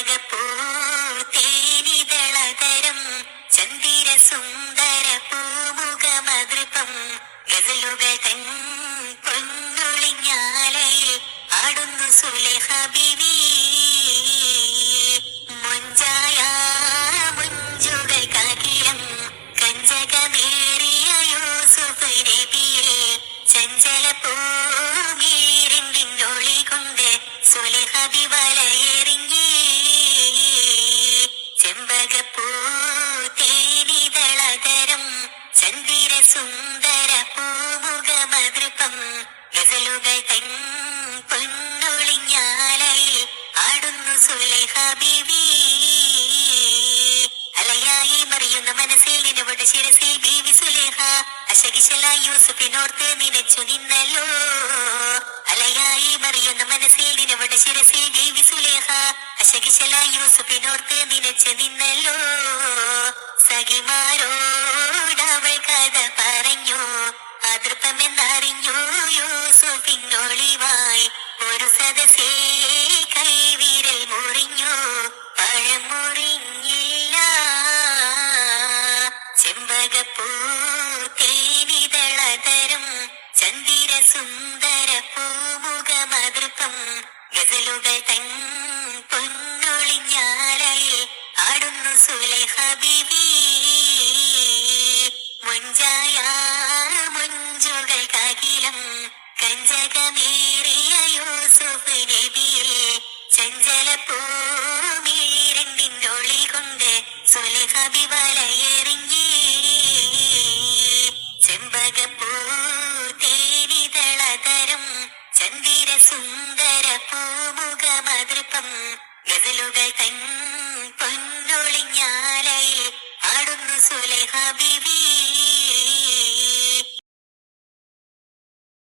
ചെമ്പകപ്പൂ തേനിതളതരം ചന്ദിര സുന്ദര പൂമുഖമതൃപം ഗസലുകൾ തൻ ആടുന്നു സുലേഹ മുഞ്ചായ മുഞ്ചുകൾ കാകിലം കഞ്ചകമേറിയ ചഞ്ചല പൂങ്ങീരിന്തിനൊളി കൊണ്ട് സുലേഹ ബി സുന്ദര പൂമുഖമതൃപ്പം ഗസലുകൾ തൻ പൊന്നൊളിഞ്ഞാലയിൽ ആടുന്നു സുലേഹ അലയായി മറിയുന്ന മനസ്സിൽ നിന്നവിടെ ശിരസിൽ ബീവി സുലേഹ. അശകിശല യൂസുഫിനോർത്ത് നിനച്ചു നിന്നല്ലോ. അലയായി മറിയുന്ന മനസ്സിൽ നിന്നവിടെ ശിരസിൽ ബീവി സുലേഹ. അശകിശല യൂസുഫിനോർത്ത് നിനച്ചു നിന്നല്ലോ. സഖിമാരോടവൾ അതൃപ്പമെന്നറിഞ്ഞു യൂസുഫിനൊളിവായി ഒരു സദസേ കൈവിരൽ മുറിഞ്ഞു പഴം മുറിഞ്ഞില്ല ചെമ്പകപ്പൂ തേനിതളതരം ചന്ദിര സുന്ദര പൂമുഖമതൃപ്പം ഗസലുകൾ തൻ പൊന്നൊളിഞ്ഞാലയിൽ ആടുന്നു സുലേഹ ബിബി മുഞ്ചായ മുഞ്ചുകൾ കാകിലം കഞ്ചകമേറിയ യൂസുഫ് നബിയെ ചഞ്ചല പൂമീരണ്ടിനൊളി കൊണ്ട് സുലേഹ ബി വലയെറിഞ്ഞേ ചെമ്പകപ്പൂ തേനിതളതരം ചന്ദിര സുന്ദര